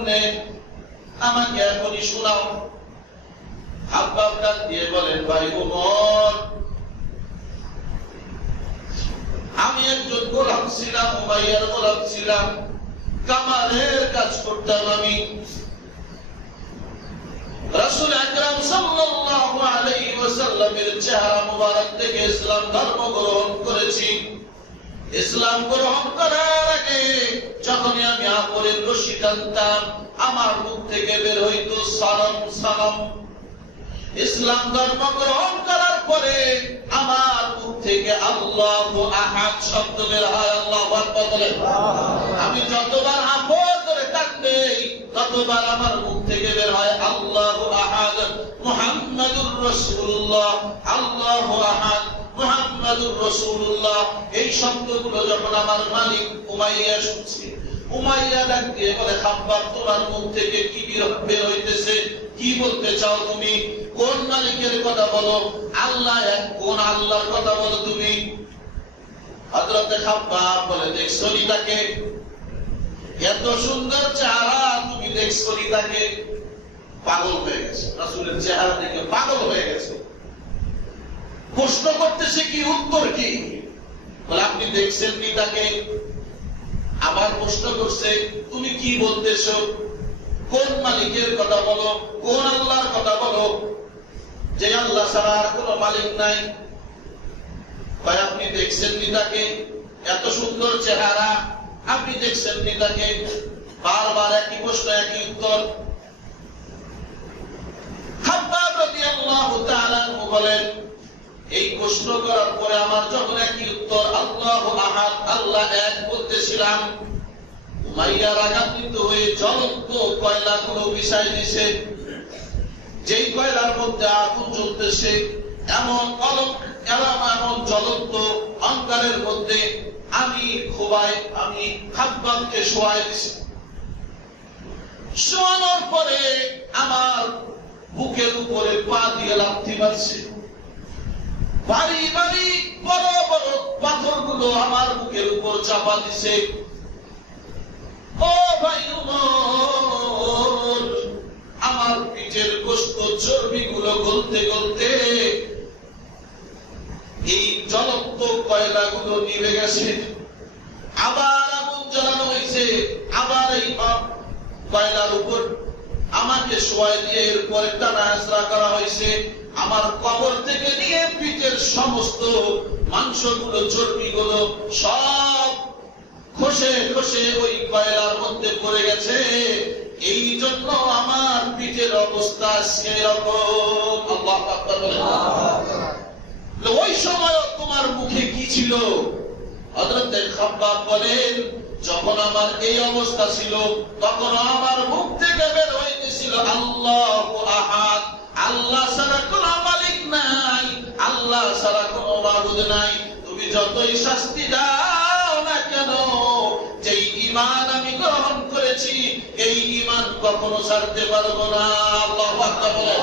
সামনে, আমাকে এখনই শোনাও। খাব্বাব ডাক দিয়ে বলেন, ভাই ওমর, আমি একজন গোলাম ছিলাম, উমাইয়ার গোলাম ছিলাম, কামারের কাজ করতাম। আমি রাসূল আকরাম সাল্লাল্লাহু আলাইহি ওয়াসাল্লামের চেহারা মুবারক দেখে ইসলাম ধর্ম গ্রহণ করেছি। ইসলাম গ্রহণ করার আগে যখনই আমি আপরের রশি টানতাম, আমার মুখ থেকে বের হইত সালাম সালাম। ইসলাম ধর্ম গ্রহণ করার পরে আমার মুখ থেকে আল্লাহু আহাদ শব্দ বের হয়। আল্লাহু আকবার বলেন। আমি যতবার আপর করে টানবে ততবার আমার মুখ থেকে বের হয় আল্লাহু আহাদ মুহাম্মাদুর রাসূলুল্লাহ, আল্লাহু আহাদ মুহাম্মাদুর রাসূলুল্লাহ। এই শব্দগুলো যখন আমার মালিক উমাইয়া শুনছে, উমাইয়া ডাক দিয়ে বলে, খাব্বাব, তোমার মুখ থেকে কি বের হইতেছে? কি বলতে চাও তুমি? কোন মালিকের কথা বলো? আল্লাহ এক, কোন আল্লাহর কথা বলো তুমি? হযরত খাব্বাব বলে, দেখছো নি তাকে? এত সুন্দর চেহারা, তুমি দেখছো নি তাকে? পাগল হয়ে গেছে, রাসূলের চেহারা দেখে পাগল হয়ে গেছে। প্রশ্ন করতেছে কি, উত্তর কি? বলে, আপনি দেখছেন নি তাকে? আবার প্রশ্ন করছে, তুমি কি বলতেছো? কোন মালিকের কথা বলো, কোন আল্লাহর কথা বলো, যে আল্লাহ ছাড়া আর কোন মালিক নাই? ভাই, আপনি দেখছেন নি তাকে? এত সুন্দর চেহারা, আপনি দেখছেন নি তাকে? বারবার একই প্রশ্ন, একই উত্তর। খাব্বাব রাদিয়াল্লাহু তাআলা আনহু বলেন, এই প্রশ্ন করার পরে আমার যখন একই উত্তর আল্লাহু আহাদ, আল্লাহ এক বলতেছিলাম, উমাইয়া রাগান্বিত হয়ে জ্বলন্ত কয়লাগুলো বিছাই দিছে। যেই কয়লার মধ্যে আগুন জ্বলতেছে, এমন জ্বলন্ত অঙ্গারের মধ্যে আমি খাব্বাবকে শোয়াই দিছি। শোয়ানোর পরে আমার বুকের উপরে পা দিয়ে লাথি মারছে। ভারী ভারী বড় বড় পাথরগুলো আমার বুকের উপর চাপা দিছে। ও ভাই উমর, আমার পিঠের গোশত চর্বিগুলো গলতে গলতে এই জ্বলন্ত কয়লাগুলো নিভে গেছে। আবার আগুন জ্বালানো হয়েছে, আবার এই কয়লার উপর আমাকে শোয়াই দিয়ে এরপরে টানা হেঁচড়া করা হয়েছে। আমার কবর থেকে নিয়ে পিঠের সমস্ত মাংসগুলো, চর্বিগুলো সব খসে খসে ওই কয়লার মধ্যে পড়ে গেছে। এই জন্য আমার পিঠের অবস্থা সেরকম। আল্লাহু আকবার বলেন। ওই সময় তোমার মুখে কি ছিল? হযরত খাব্বাব বলেন, যখন আমার এই অবস্থা ছিল তখন আমার মুখ থেকে বের হইতেছিল আল্লাহু আহাদ, আল্লাহ ছাড়া কোন মালিক নাই, আল্লাহ ছাড়া কোন মাবুদ নাই। তুমি যতই শাস্তি দাও না কেন, যেই ঈমান আমি গ্রহণ করেছি এই ঈমান কখনো ছাড়তে পারবো না। আল্লাহু আকবার বলেন।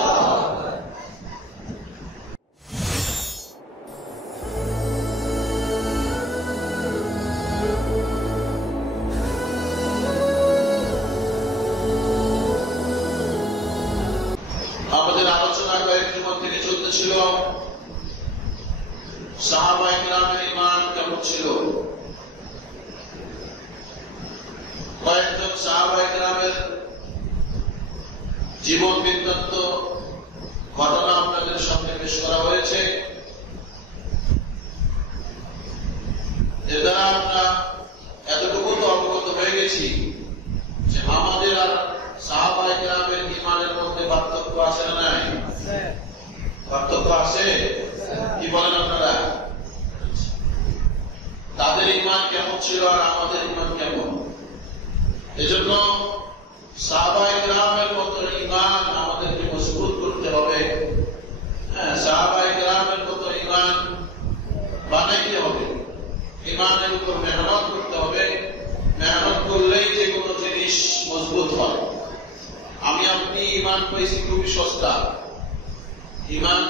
আমাদের আলোচনা কয়েকদিন থেকে চলতেছিল সাহাবায়ে কিরামের ঈমান কেমন ছিল। কয়েকজন সাহাবায়ে কিরামের জীবন বৃত্তান্ত ঘটনা আপনাদের সামনে পেশ করা হয়েছে। এর দ্বারা আমরা এতটুকু তো অবগত হয়ে গেছি যে আমাদের আর সাহাবায়ে কিরামের ঈমানের মধ্যে পার্থক্য আছে না নাই? পার্থক্য আছে। কি বলেন আপনারা? তাদের ঈমান কেমন ছিল আর আমাদের ঈমান কেমন? এজন্য সাহাবায়ে কিরামের মতো ঈমান আমাদেরকে মজবুত করতে হবে। সাহাবায়ে কিরামের মতো ঈমান বানাইতে হবে, ঈমানের উপর মেহনত করতে হবে। মেহনত করলেই যে কোনো জিনিস মজবুত হয়। আমি আপনি ঈমান পাইছি খুবই সস্তা, ঈমান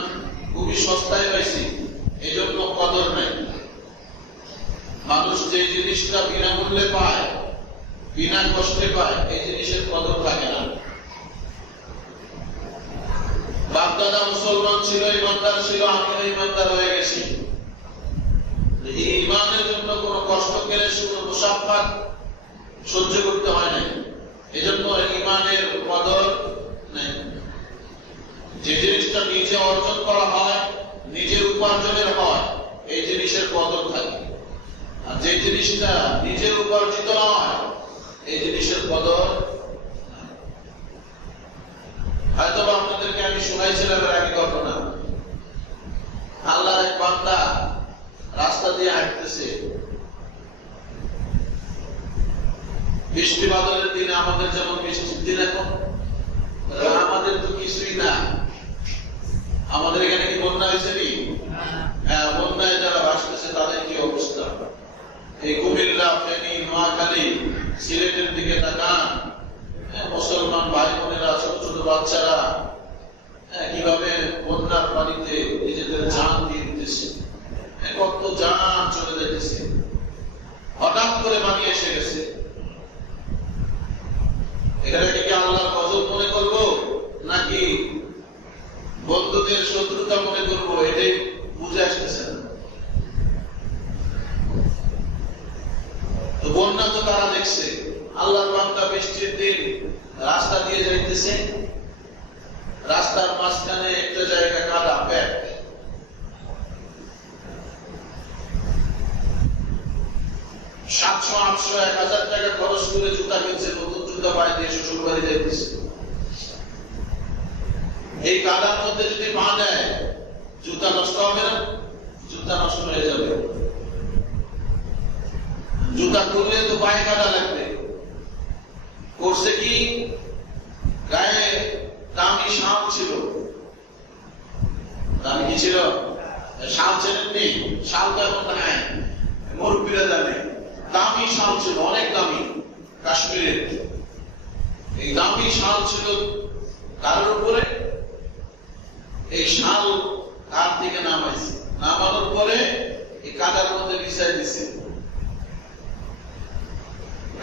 খুবই সস্তায় পাইছি, এজন্য কদর নাই। মানুষ যে জিনিসটা বিনামূল্যে পায় বিনা কষ্টে পায়, এই জিনিসের কদর থাকে না। বাপদাদা মুসলমান ছিল, ইমানদার ছিল, আমিও ইমানদার হয়ে গেছি। এই ইমানের জন্য কোন কষ্ট পেলে শুধু মুসাফফাত সহ্য করতে হয় না। এজন্য ইমানের কদর নেই। যে জিনিসটা নিজে অর্জন করা হয়, নিজের উপার্জনের হয়, এই জিনিসের কদর থাকে। আর যে জিনিসটা নিজের উপার্জিত নয়, এই জিনিসের কদর হয়তো আপনাদেরকে আমি শুনাইছিলাম এর আগে ঘটনা। আল্লাহর এক বান্দা রাস্তা দিয়ে হাঁটতেছে, বৃষ্টি বাদলের দিনে, আমাদের যেমন বৃষ্টির দিন এখন, আমাদের তো কিছুই না। আমাদের এখানে কি বন্যা হয়েছে নি? হ্যাঁ, বন্যায় যারা ভাসতেছে তাদের কি অবস্থা। এই কুমিল্লা, ফেনী, নোয়াখালী, সিলেটের দিকে তাকান, মুসলমান ভাই বোনেরা, ছোট ছোট বাচ্চারা কিভাবে বন্যার পানিতে নিজেদের জান দিয়ে দিতেছে, কত জান চলে যেতেছে। হঠাৎ করে পানি এসে গেছে, এখানে কি আল্লাহর গজব মনে করবো নাকি বন্ধুদের শত্রুতা মনে করবো, এটাই বুঝে আসতেছে না। তো বন্যা তো তারা দেখছে, আল্লাহর বান্দা বৃষ্টির দিন রাস্তা দিয়ে যাইতেছে, রাস্তার মাঝখানে একটা জায়গা কাদা, ব্যাগ, 700, 800, 1000 টাকা খরচ করে জুতা কিনছে, নতুন জুতা পায়ে দিয়ে শ্বশুর বাড়ি যাইতেছে। এই কাদার মধ্যে যদি পা দেয়, জুতা নষ্ট হবে না? জুতা নষ্ট হয়ে যাবে। জুতা খুললে তো পায়ে কাদা লাগবে। করছে কি, গায়ে দামি শাল ছিল। দামি কি ছিল? শাল ছিলেননি? শাল তো এখন নাই, মুরব্বীরা জানে। দামি শাল ছিল, অনেক দামি, কাশ্মীরের। এই দামি শাল ছিল কারোর উপরে। এই শাল কার থেকে নামাইছে, নামানোর পরে এই কাদার মধ্যে বিছাই দিছে।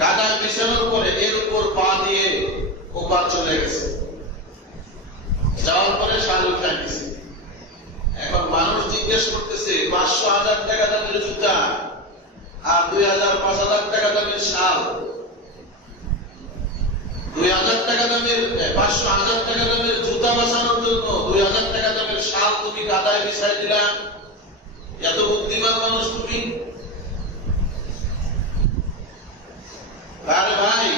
কাদায় বিছানোর পরে এর উপর পা দিয়ে ওপার চলে গেছে। যাওয়ার পরে শাল উঠাই দিছে। এখন মানুষ জিজ্ঞেস করতেছে, 500, 1000 টাকা দামের জুতা আর 2000, 5000 টাকা দামের শাল, 2000 টাকা দামের, 500, 1000 টাকা দামের জুতা বাঁচানোর জন্য 2000 টাকা দামের শাল তুমি কাদায় বিছাই দিলা। এত বুদ্ধিমান মানুষ তুমি? আরে ভাই,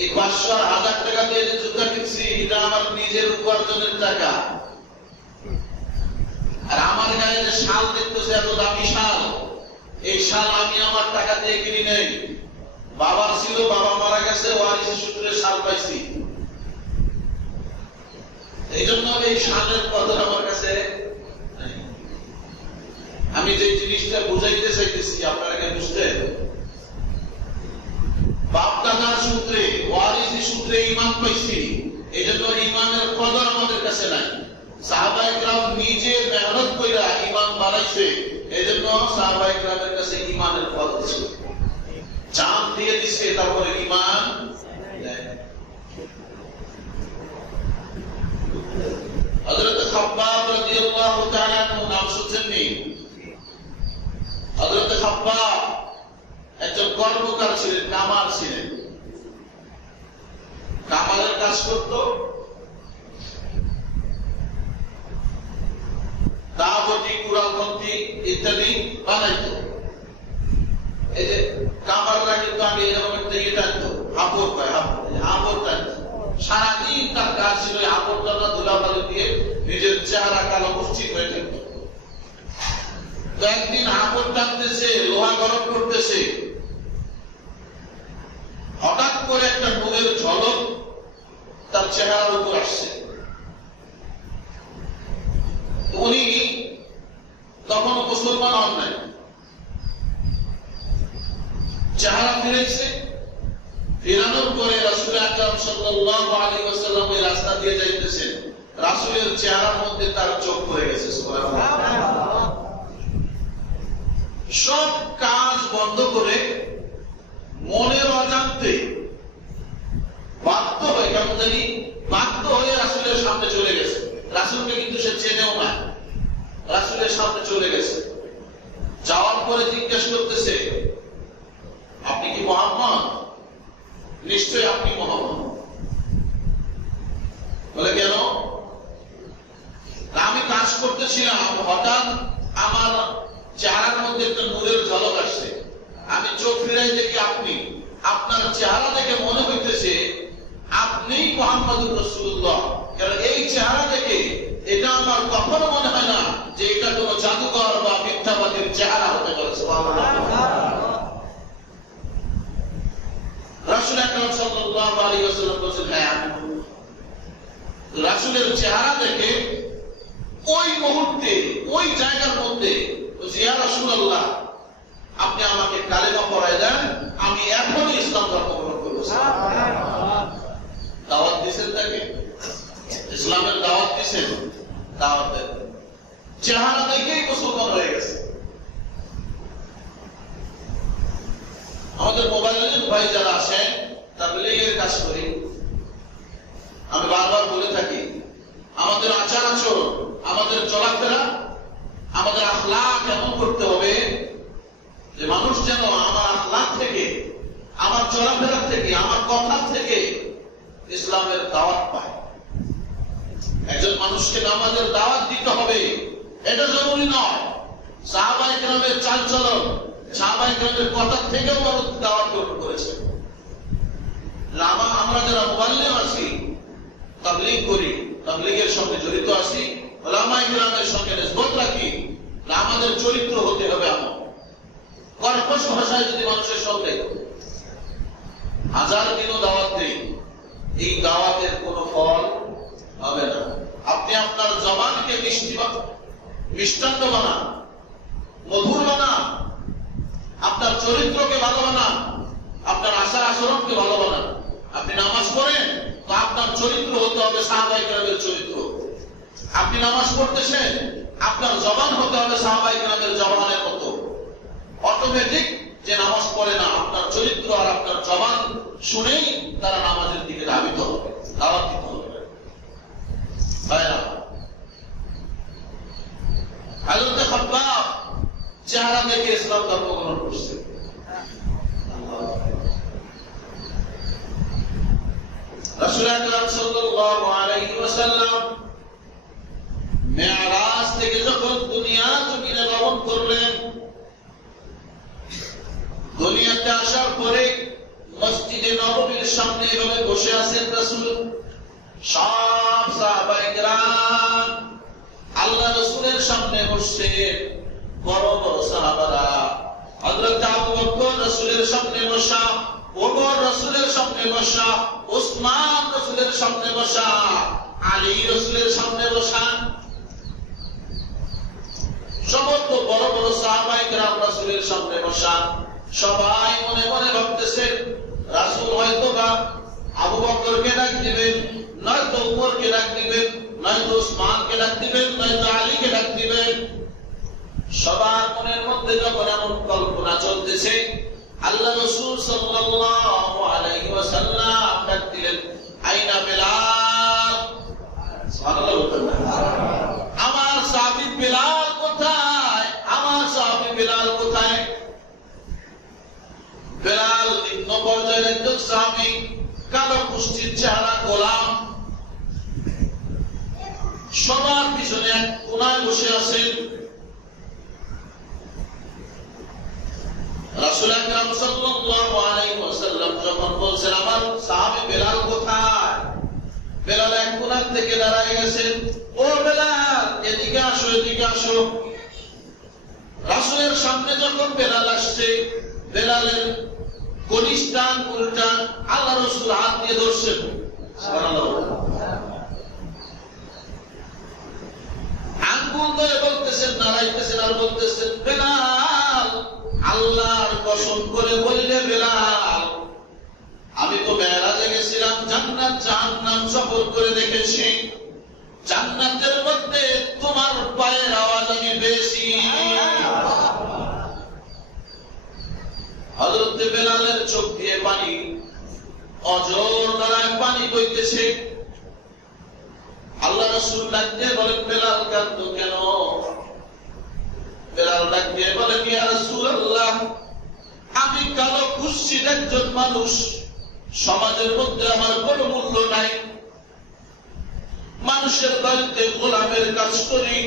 এই 500 আর 1000 টাকা দিয়ে যে জুতা কিনছি, এটা আমার নিজের উপার্জনের টাকা। আর আমার গায়ে যে শাল দেখতেছে, এত দামি শাল, এই শাল আমি আমার টাকা দিয়ে কিনি নাই। বাবার ছিল, বাবা মারা গেছে, ওয়ারিশ সূত্রে শাল পাইছি। এই জন্য এই শালের কদর আমার কাছে। আমি যে জিনিসটা বুঝাইতে চাইতেছি আপনারা কি বুঝতেন? বাপদাদার সূত্রে, ওয়ারিসি সূত্রে ঈমান পাইছি, এই জন্য ঈমানের কদর আমাদের কাছে নাই। সাহাবায়ে কেরাম নিজে মেহনত কইরা ঈমান বাড়াইছে, এই জন্য সাহাবায়ে কেরামের কাছে ঈমানের কদর ছিল। জান দিয়ে দিছে, তারপরে ঈমান। হযরত খাব্বাব রাদিয়াল্লাহু তাআলা নাম শুনছেননি? হযরত খাব্বাব একজন কর্মকার ছিলেন, কামার ছিলেন। কামারের কাজ করত, দাবতি, কুড়ালখন্তি ইত্যাদি বানাইত। এই যে কামাররা কিন্তু আগে এরকম একটা ইয়ে টানতো, হাপড় পায়, হাপড় টানত। সারাদিন তার কাজ ছিল হাপড় টানা, ধুলাবালি দিয়ে নিজের চেহারা কালো মসৃণ হয়ে থাকত। তো একদিন হাপড় টানতেছে, লোহা গরম করতেছে, হঠাৎ করে একটা নূরের ঝলক তার চেহারার উপর আসছে। উনি তখন মুসলমান হন নাই, চেহারা ফিরেছে। ফেরানোর পরে রাসূল আকরাম সাল্লাল্লাহু আলাইহি ওয়াসাল্লাম ওই রাস্তা দিয়ে যাইতেছেন, রাসূলের চেহারার মধ্যে তার চোখ পড়ে গেছে। সুবহানাল্লাহ। সব কাজ বন্ধ করে মনের অজান্তে সামনে চলে গেছে। যাওয়ার পরে জিজ্ঞেস করতেছে, আপনি কি মুহাম্মদ? নিশ্চয়ই আপনি মুহাম্মদ। বলে কেন? আমি কাজ করতেছিলাম, হঠাৎ আমার চেহারার মধ্যে একটা নূরের ঝলক আসছে। আমি চোখ ফিরাই দেখি আপনি। আপনার চেহারা দেখে মনে হইতেছে আপনি মুহাম্মদুর রাসূলুল্লাহ। কারণ এই চেহারা দেখে এটা আমার কখনো মনে হয় না যে এটা কোন জাদুকর বা মিথ্যাবাদীর চেহারা হতে পারে। সুবহানাল্লাহ। রাসূল আকরাম সাল্লাল্লাহু আলাইহি ওয়াসাল্লাম বলেছেন, হ্যাঁ। রাসূলের চেহারা দেখে ওই মুহূর্তে ওই জায়গার মধ্যে ইয়া রাসূলুল্লাহ, আপনি আমাকে কালেমা পড়ায় দেন, আমি এখনই ইসলাম ধর্ম গ্রহণ করব। দাওয়াত দিয়েছেন তাকে, ইসলামের দাওয়াত দিয়েছেন, দাওয়াত দেন। চেহারা দেখেই মুসলমান হয়ে গেছে। আমাদের মোবাইলের ভাই যারা আসেন, তাবলীগের কাজ করি, আমি বারবার বলে থাকি, আমাদের আচার আচরণ, আমাদের চলাফেরা, আমাদের আখলাক এমন করতে হবে যে মানুষ যেন আমার আখলাক থেকে, আমার চলাফেরা থেকে, আমার কথা থেকে ইসলামের দাওয়াত পায়। একজন মানুষকে নামাজের দাওয়াত দিতে হবে, এটা জরুরি নয়। সাহাবায়ে কেরামের চালচলন, সাহাবায়ে কেরামের কথা থেকেও মানুষ দাওয়াত গ্রহণ করেছে। আমরা যারা মুআল্লিম আছি, তাবলীগ করি, তাবলীগের সঙ্গে জড়িত আছি, উলামায়ে কেরামের সঙ্গে নিসবত রাখি, আমাদের চরিত্র হতে হবে এমন। কর্কশ ভাষায় যদি মানুষের সঙ্গে হাজার দিনও দাওয়াত দেই, এই দাওয়াতের কোন ফল হবে না। আপনি আপনার জবানকে মিষ্টান্ন বানান, মধুর বানান, আপনার চরিত্রকে ভালো বানান, আপনার আচার আচরণকে ভালো বানান। আপনি নামাজ পড়েন, তো আপনার চরিত্র হতে হবে সাহাবায়ে কেরামের চরিত্র। আপনি নামাজ পড়তেছেন, আপনার জবান হতে হবে সাহাবায়ে কেরামের জবানের মতো। অটোমেটিক যে নামাজ পড়ে না, আপনার চরিত্র আর আপনার জবান শুনেই তারা নামাজের দিকে ধাবিত হবে, দাওয়াত দিতে হবে। হযরত খাব্বাব চেহারা দেখে ইসলাম ধর্ম গ্রহণ করছে। রাসূল আকরাম সাল্লাল্লাহু আলাইহি ওয়াসাল্লাম মিরাজ থেকে যখন দুনিয়া জমিনে গমন করলেন, দুনিয়াতে আসার পরে মসজিদে নববীর সামনে এভাবে বসে আছেন রাসূল। সব সাহাবায়ে কেরাম আল্লাহ রাসূলের সামনে বসে, বড় বড় সাহাবারা, হযরত আবু বকর রাসূলের সামনে বসা, ওমর রাসূলের সামনে বসা, ওসমান রাসূলের সামনে বসা, আলী রাসূলের সামনে বসা, সমস্ত বড় বড় সাহাবায়ে কেরাম রাসূলের সামনে বসা। সবাই মনে মনে ভাবতেছেন, রাসূল হয়তো বা আবু বকরকে ডাক দিবেন, নয়তো উমরকে ডাক দিবেন, নয়তো উসমানকে ডাক দিবেন, নয়তো আলীকে ডাক দিবেন। সবার মনের মধ্যে যখন এমন কল্পনা চলতেছে, আল্লাহ রাসূল সাল্লাল্লাহু আলাইহি ওয়াসাল্লাম ডাক দিলেন, আইনা বেলাল। সুবহানাল্লাহ। আমার সাহাবী বেলাল কোথায়? আমার সাহাবী বেলাল কোথায়? বেলাল নিম্ন পর্যায়ের একজন সাহাবী, কালো কুষ্ঠির চেহারা, গোলাম, সবার পিছনে এক কোনায় বসে আছেন। রাসূল আকরাম সাল্লাল্লাহু আলাইহি ওয়াসাল্লাম যখন বলছেন আমার সাহাবী বেলাল কোথায়, বেলাল এক কোণা থেকে দাঁড়ায় গেছেন, ও বেলাল এদিকে আসো, এদিকে আসো। রাসূলের সামনে যখন বেলাল আসছে, বেলালের কনিষ্ঠান উল্টা আল্লাহ রাসূল হাত দিয়ে ধরছেন। সুবহানাল্লাহ। আঙ্গুল ধরে বলতেছেন, নাড়াইতেছেন আর বলতেছেন, বেলাল আল্লাহর কসম করে বললে বেলাল, আমি তো মেরাজে গেছিলাম, জান্নাত জাহান্নাম সফর করে দেখেছি, জান্নাতের মধ্যে তোমার পায়ের আওয়াজ আমি পেয়েছি। হযরত বেলালের চোখ দিয়ে পানি, অজর দ্বারায় পানি বইতেছে। আল্লাহ রাসূল ডাকতে বলেন, বেলাল কাঁদো কেন? বেলাল ডাক দিয়ে বলেন, ইয়া রাসূলুল্লাহ, আমি কালো কুৎসিত একজন মানুষ, সমাজের মধ্যে আমার কোনো মূল্য নাই, মানুষের বাড়িতে গোলামের কাজ করি।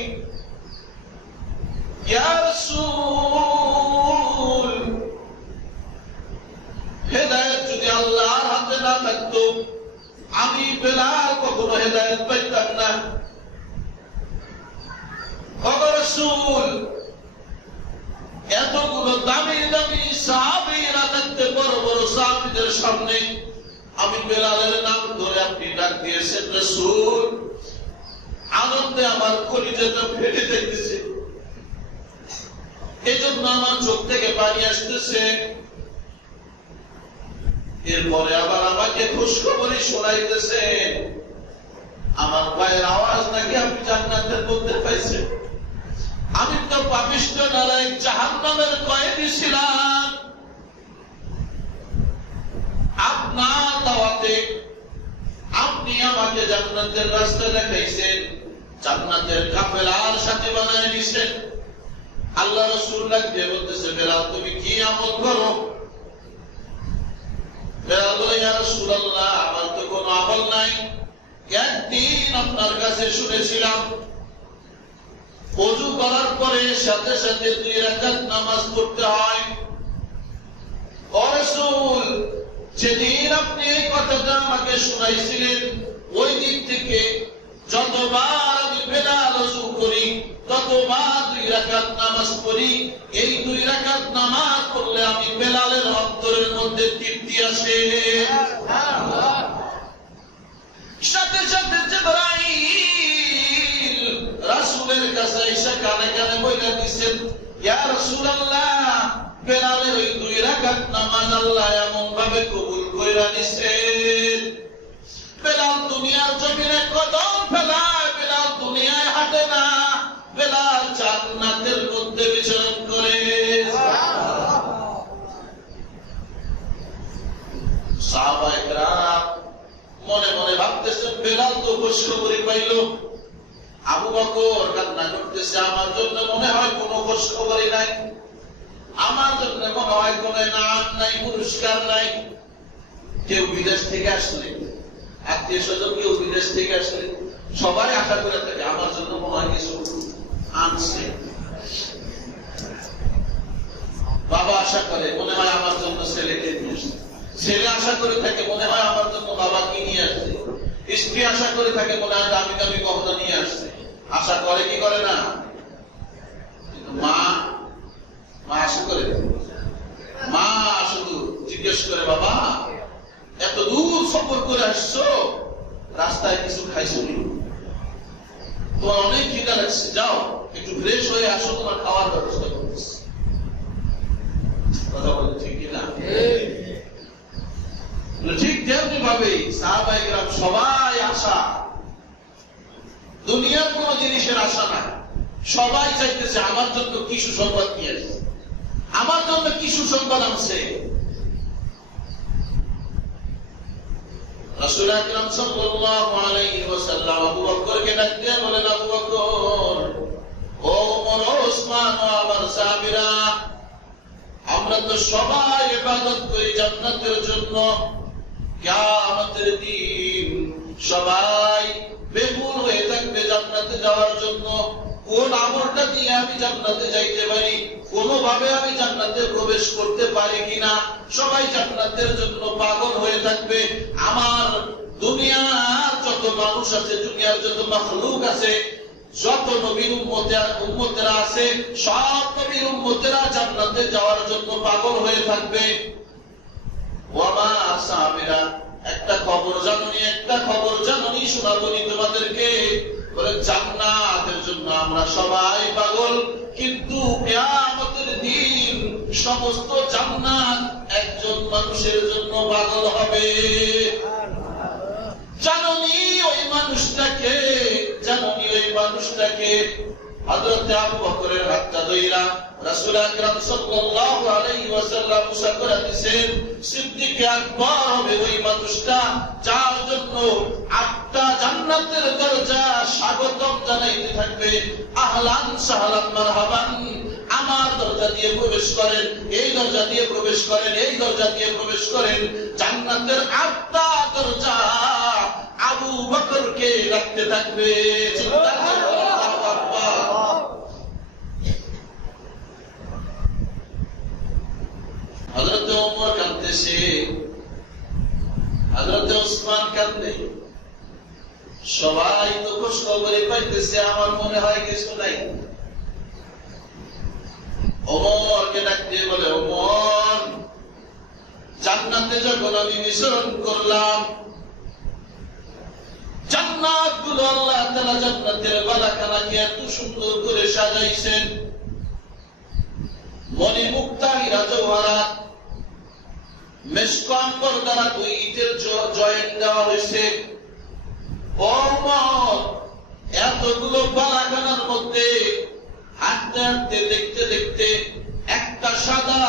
ইয়া রাসূল, হেদায়েত যদি আল্লাহর হাতে না থাকতো আমি বেলাল কখনো হেদায়েত পাইতাম না। ও রাসূল, এতগুলো দামি দামি সাহাবীরা থাকতে বড় বড় সাহাবীদের সামনে আমি বেলালের নাম ধরে আপনি ডাক দিয়েছেন রাসূল, আনন্দে আমার কলিজাটা ফেটে যাইতেছে, এজন্য আমার চোখ থেকে পানি আসতেছে। এরপরে আবার আমাকে খুশখবরি শোনাইতেছে, আমার পায়ের আওয়াজ নাকি আপনি জান্নাতের মধ্যে পাইছেন। আমি তো পাপিষ্ঠ নালায়েক জাহান্নামের কয়েদি ছিলাম, আপনার দাওয়াতে আপনি আমাকে জান্নাতের রাস্তা দেখাইছেন, জান্নাতের কাফেলার সাথে বানায় দিয়েছেন। আল্লাহ রাসূল ডাকতে বলতেছে, বেলাল তুমি কি আমল করো? বেলাল বলে, ইয়া রাসূলুল্লাহ, আমার তো কোনো আমল নাই, একদিন আপনার কাছে শুনেছিলাম ওযু করার পরে সাথে সাথে 2 রাকাত নামাজ পড়তে হয়। ও রাসূল, যেদিন আপনি এই কথাটা আমাকে শুনাইছিলেন ওই দিন থেকে যতবার আমি বেলাল ওযু করি ততবার 2 রাকাত নামাজ পড়ি। এই 2 রাকাত নামাজ পড়লে আমি বেলালের অন্তরের মধ্যে তৃপ্তি আসে। সাথে সাথে জিবরাইল রাসূলের কাছে এসে কানে কানে বলে দিয়েছেন, ইয়া রাসূলুল্লাহ, বেলালের ওই 2 রাকাত নামাজ আল্লাহ এমন ভাবে কবুল কইরা নিছেন, বেলাল দুনিয়ার জমিনে কদম ফেলায়, বেলাল দুনিয়ায় হাঁটে না, বেলাল জান্নাতের মধ্যে বিচরণ করে। সাহাবায়ে কেরাম মনে মনে ভাবতেছেন, বেলাল তো খুশখবরি পাইল। আবু বকর কান্না করতেছে, আমার জন্য মনে হয় কোনো খুশখবরি নাই, আমার জন্য মনে হয় কোনো নাম নাই, পুরস্কার নাই। কেউ বিদেশ থেকে আসলে, আত্মীয় স্বজন কেউ বিদেশ থেকে আসলে সবাই আশা করে থাকে আমার জন্য মনে হয় কিছু আনছে। বাবা আশা করে মনে হয় আমার জন্য ছেলেকে নিয়ে আসছে, ছেলে আশা করে থাকে মনে হয় আমার জন্য বাবাকে নিয়ে আসছে, স্ত্রী আশা করে থাকে মনে হয় দামি দামি গহনা নিয়ে আসছে। আশা করে কি করে না? কিন্তু মা আশা করে, মা শুধু জিজ্ঞেস করে, বাবা এত দূর সফর করে আসছো, রাস্তায় কিছু খাইছো নি? তোমার অনেক খিদা লাগছে, যাও একটু ফ্রেশ হয়ে আসো, তোমার খাওয়ার ব্যবস্থা করতেছি। কথা বলে ঠিক কিনা? ঠিক তেমনি ভাবে সাহাবায়ে কেরাম সবাই আশা, দুনিয়ার কোন জিনিসের আশা না, সবাই চাইতেছে আমার জন্য কি সুসংবাদ নিয়ে আসছে, আমার জন্য কি সুসংবাদ আনছে। রাসূল আকরাম সাল্লাল্লাহু আলাইহি ওয়াসাল্লাম আবু বকরকে ডাক দিয়ে বলেন, আবু বকর, ও ওমর, ও ওসমান, ও আমার সাহাবীরা, আমরা তো সবাই ইবাদত করি জান্নাতের জন্য। কিয়ামতের দিন সবাই বেকুল হয়ে থাকবে জান্নাতে যাওয়ার জন্য। কোন আমলটা দিয়ে আমি জান্নাতে যাইতে পারি, কোনভাবে আমি জান্নাতে প্রবেশ করতে পারি কিনা, সবাই জান্নাতের জন্য পাগল হয়ে থাকবে। আমার দুনিয়ার যত মানুষ আছে, দুনিয়ার যত মাখলুক আছে, যত নবীর উম্মতেরা আছে, সব নবীর উম্মতেরা জান্নাতে যাওয়ার জন্য পাগল হয়ে থাকবে। ওয়ামা সাহাবীরা, একটা খবর জানুনি, একটা খবর জানুনি, শোনাবনি তোমাদেরকে, বলে জান্নাতের জন্য আমরা সবাই পাগল, কিন্তু কিয়ামতের দিন সমস্ত জান্নাত একজন মানুষের জন্য পাগল হবে। জানুনি ওই মানুষটাকে, জানুনি ওই মানুষটাকে। হযরত আবু বকরের হাতটা ধইরা রাসূল আকরাম সাল্লাল্লাহু আলাইহি ওয়াসাল্লাম মুসাফির দিয়েছেন, সিদ্দিক আকবর হবে ওই মানুষটা যার জন্য 8টা জান্নাতের দরজা স্বাগতম জানাইতে থাকবে, আহলান সাহলান মারহাবান, আমার দরজা দিয়ে প্রবেশ করেন, এই দরজা দিয়ে প্রবেশ করেন, এই দরজা দিয়ে প্রবেশ করেন। জান্নাতের 8টা দরজা আবু বকরকে রাখতে থাকবে। চিন্তা করুন, আল্লাহু আকবার। হযরত ওমর কাঁদতেছে, হযরত ওসমান কাঁদে, সবাই তো খোঁজ খবরে পাইতেছে, আমার মনে হয় কিছু নাই। ওমরকে ডাক দিয়ে বলে, ওমর, জান্নাতে যখন আমি বিচরণ করলাম, জান্নাত গুলো আল্লাহ তাআলা জান্নাতের বালাখানাকে এত সুন্দর করে সাজাইছেন, মণি মুক্তা হীরা জওহরাত মেশক আম্বর দ্বারা 2 ইটের জয়েন্ট দেওয়া হয়েছে। ওমর, এতগুলো বালাখানার মধ্যে হাঁটতে হাঁটতে দেখতে দেখতে একটা সাদা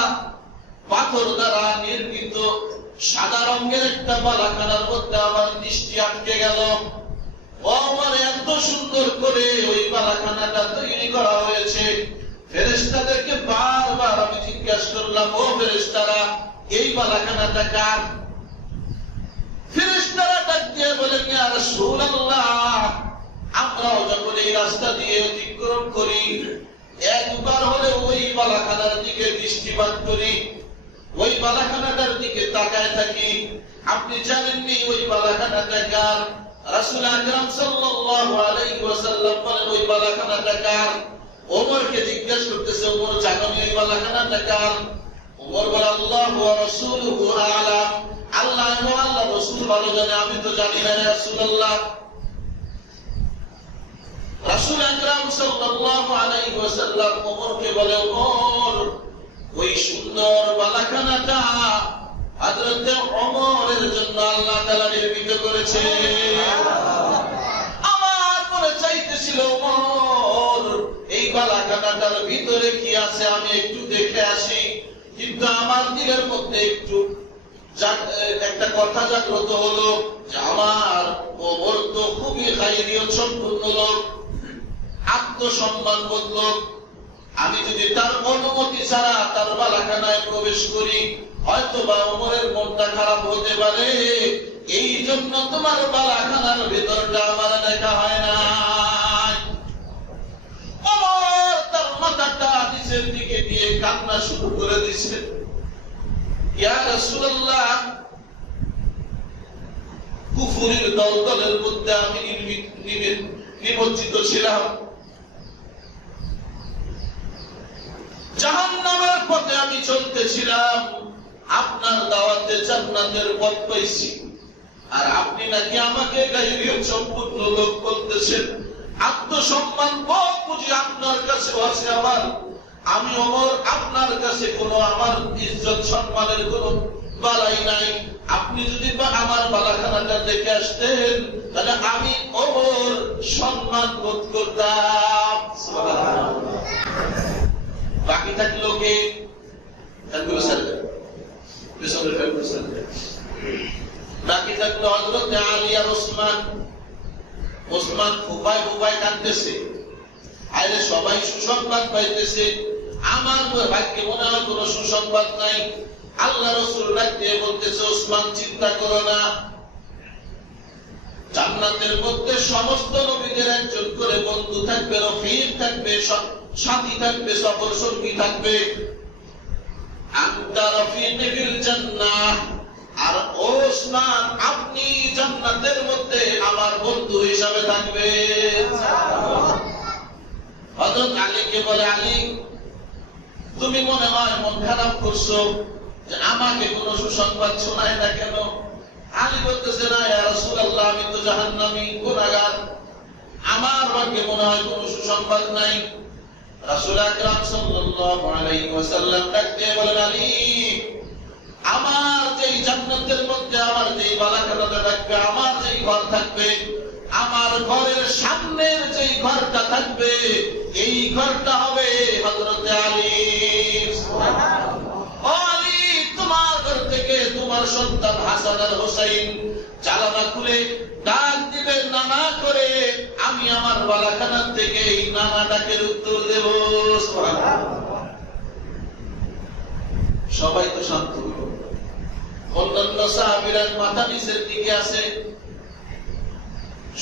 পাথর দ্বারা নির্মিত সাদা রঙের একটা বালাখানার মধ্যে আমার দৃষ্টি আটকে গেল। ওমর, এত সুন্দর করে ওই বালাখানাটা তৈরি করা হয়েছে। ফেরেশতাদেরকে বারবার আমি জিজ্ঞাসা করলাম, ও ফেরেশতারা, এই বালাখানাটা কার? ফেরেশতারা ডাক দিয়ে বলেন, ইয়া রাসূলুল্লাহ, আমরাও যখন এই রাস্তা দিয়ে অতিক্রম করি, একবার হলে ওই বালাখানার দিকে দৃষ্টিপাত করি, ওই বালাখানাটার দিকে তাকায় থাকি। আপনি জানেননি ওই বালাখানাটা কার? রাসূল আকরাম সাল্লাল্লাহু আলাইহি ওয়াসাল্লাম বলেন, ওই বালাখানাটা কার? ওমরকে জিজ্ঞাসা করতেছে, ওমর, জানেন ওই বালাখানাটা কার? ওমর বলে, আল্লাহু ওয়া রাসূলুহু আ'লাম, আল্লাহ এবং আল্লাহ রাসূল ভালো জানে, আমি তো জানি না ইয়া রাসূলুল্লাহ। রাসূল আকরাম সাল্লাল্লাহু আলাইহি ওয়াসাল্লাম ওমরকে বলে, ওমর, ওই সুন্দর বালাখানাটা হযরত ওমরের জন্য আল্লাহ তাআলা নির্মিত করেছে। আমার মনে চাইতেছিল, ওমর, এই বালাখানাটার ভিতরে কি আছে আমি একটু দেখে আসি, কিন্তু আমার দিলের মধ্যে একটু একটা কথা জাগ্রত হলো যে আমার ওমর তো খুবই খায়রিয়ত সম্পূর্ণ লোক, আত্মসম্মান বোধ লোক। আমি যদি তার অনুমতি ছাড়া তার বালাখানায় প্রবেশ করি, হয়তো বা ওমরের মনটা খারাপ হতে পারে। এই জন্য তোমার বালাখানার ভেতরটা আমার দেখা হয় না। ওমর তার মাথাটা নিচের দিকে দিয়ে কান্না শুরু করে দিছে। ইয়া রাসূলুল্লাহ, কুফরের দলদলের মধ্যে আমি নিমজ্জিত ছিলাম, জাহান্নামের পথে আমি চলতেছিলাম, আপনার দাওয়াতে জান্নাতের পথ পাইছি, আর আপনি নাকি আমাকে গায়রিয়ত সম্পূর্ণ লোক বলতেছেন। আত্মসম্মান বোধ বুঝি আপনার কাছে আছে আমার। আমি ওমর, আপনার কাছে কোনো আমার ইজ্জত সম্মানের কোনো বালাই নাই। আপনি যদি আমার বালাখানাটা দেখে আসতেন, তাহলে আমি ওমর সম্মান বোধ করতাম। বাকি থাকলো কে? বাকি থাকলো হযরত আলী আর ওসমান। ওসমান ফুপায় ফুপায় কাঁদতেছে, আরে সবাই সুসংবাদ পাইতেছে, আমার ভাগ্যে মনে হয় কোন সুসংবাদ নাই। আল্লাহ রাসূল ডাক দিয়ে বলতেছে, ওসমান, চিন্তা করো না, জান্নাতের মধ্যে সমস্ত নবীদের একজন করে বন্ধু থাকবে, রফিক থাকবে, সাথী থাকবে, সফর সঙ্গী থাকবে। আনতা রফিকি ফিল জান্নাহ, আর ওসমান, আপনি জান্নাতের মধ্যে আমার বন্ধু হিসাবে থাকবে। হযরত আলীকে বলে, আলী, তুমি মনে হয় মন খারাপ করছো যে আমাকে কোনো সুসংবাদ শোনায় না কেন? আলী বলতেছে, না ইয়া রাসূলুল্লাহ, আমি তো জাহান্নামী গুনাহগার, আমার ভাগ্যে মনে হয় কোনো সুসংবাদ নাই। রাসূল আকরাম সাল্লাল্লাহু আলাইহি ওয়াসাল্লাম ডাক দিয়ে বলেন, আলী, আমার যেই জান্নাতের মধ্যে আমার যেই বালাখানাটা থাকবে, আমার যেই ঘর থাকবে, আমার ঘরের সামনের যেই ঘরটা থাকবে, এই ঘরটা হবে হযরত আলীর। ও আলী, তোমার ঘর থেকে তোমার সন্তান হাসান আর হোসাইন জানালা খুলে ডাক দিবে নানা করে, আমি আমার বালাখানার থেকে এই নানা ডাকের উত্তর দেব। সবাই তো শান্ত হল। অন্যান্য সাহাবীরা মাথা নিচের দিকে আছে।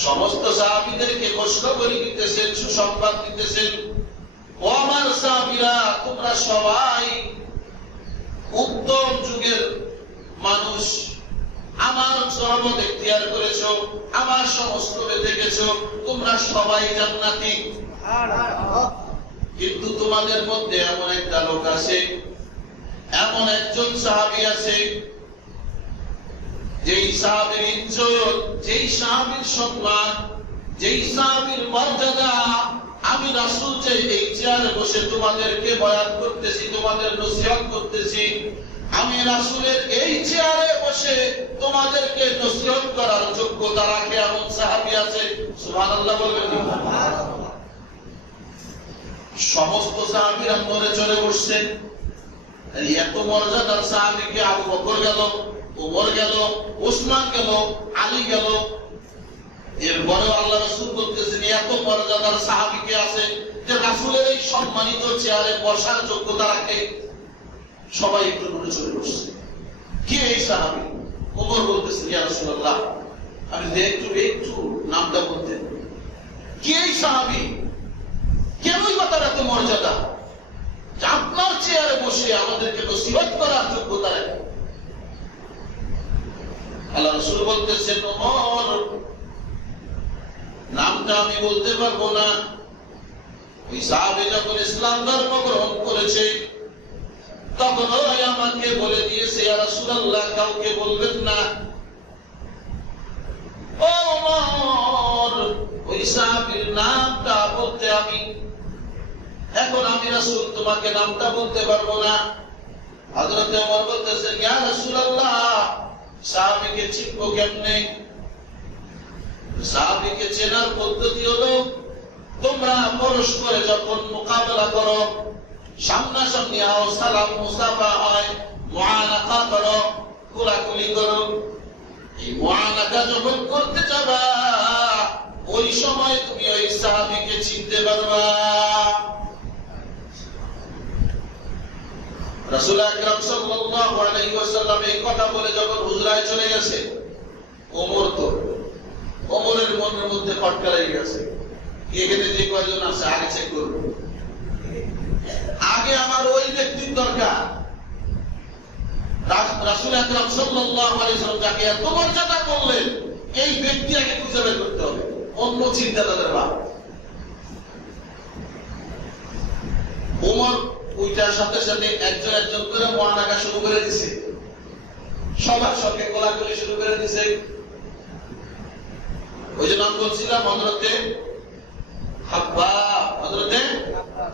সমস্ত সাহাবীদেরকে খুশখবরি দিতেছেন, সুসংবাদ দিতেছেন, ও আমার সাহাবীরা, তোমরা সবাই উত্তম যুগের মানুষ, আমার সহবত ইখতিয়ার করেছ, আমার সংস্পর্শে দেখেছ, তোমরা সবাই জান্নাতি। কিন্তু তোমাদের মধ্যে এমন একটা লোক আছে, এমন একজন সাহাবী আছে, যেই সাহাবীর ইজ্জত, যেই সাহাবীর সম্মান, যেই সাহাবীর মর্যাদা, আমি রাসূল যে এই চেয়ারে বসে তোমাদেরকে বয়ান করতেছি, তোমাদের নসিহত করতেছি, আমি রাসূলের এই চেয়ারে বসে তোমাদেরকে নসিহত করার যোগ্যতা রাখে এমন সাহাবী আছে। সুবহানাল্লাহ বলবেন। সমস্ত সাহাবীরা নড়ে চড়ে বসছেন। এত মর্যাদার সাহাবীকে আবু বকর গেল, ওমর গেল, ওসমান গেল, আলী গেল, এরপরেও আল্লাহ রাসূল বলতেছেন এত মর্যাদার সাহাবীকে আছে যে রাসূলের এই সম্মানিত চেয়ারে বসার যোগ্যতা রাখে। সবাই একটু নড়ে চড়ে বসছে। কে এই সাহাবী? ওমর বলতেছেন ইয়া রাসূলুল্লাহ, আমি একটু নামটা বলতেন। কে এই সাহাবী? কেনই বা তার এত মর্যাদা যে আপনার চেয়ারে বসে আমাদেরকে নসিহত করার যোগ্যতা রাখে? আল্লাহ রাসূল বলতেছেন ওমর, নামটা আমি বলতে পারবো না। ওই সাহাবী যখন ইসলাম ধর্ম গ্রহণ করেছে তখন ওই আমাকে বলে দিয়েছে ইয়া রাসূলুল্লাহ, কাউকে বলবেন না। ও ওমর, ওই সাহাবীর নামটা বলতে আমি এখন আমি রাসূল তোমাকে নামটা বলতে পারবো না। হযরত ওমর বলতেছেন ইয়া রাসূলুল্লাহ, সাহাবীকে চিনবো কেমনে? সাহাবীকে চেনার পদ্ধতি হলো তোমরা পরস্পরে যখন মোকাবেলা করো, সামনাসামনি হও, সালাম মুসাফা হয়, মুআনাকা করো, কোলাকুলি করো, এই মুআনাকা যখন করতে যাবা ওই সময় তুমি ওই সাহাবীকে চিনতে পারবা। রাসূল আকরাম সাল্লাল্লাহু আলাইহি ওয়াসাল্লাম এই কথা বলে যখন হুজরায় চলে গেছে, ওমরের মনের মধ্যে খটকা লেগে গেছে। এখানে যে কয়জন আছে আগে চেক করব, আগে আমার ওই ব্যক্তির দরকার। রাসূল আকরাম সাল্লাল্লাহু আলাইহি ওয়াসাল্লাম যাকে এত মর্যাদা করলেন, এই ব্যক্তি আগে খুঁজে বের করতে হবে, অন্য চিন্তা তাদের বাদ। ওমর ওইটার সাথে সাথে একজন একজন করে মুআনাকা শুরু করে দিছে, সবার সঙ্গে কোলাকুলি শুরু করে দিছে। ওই যে নাম বলছিলাম হযরতে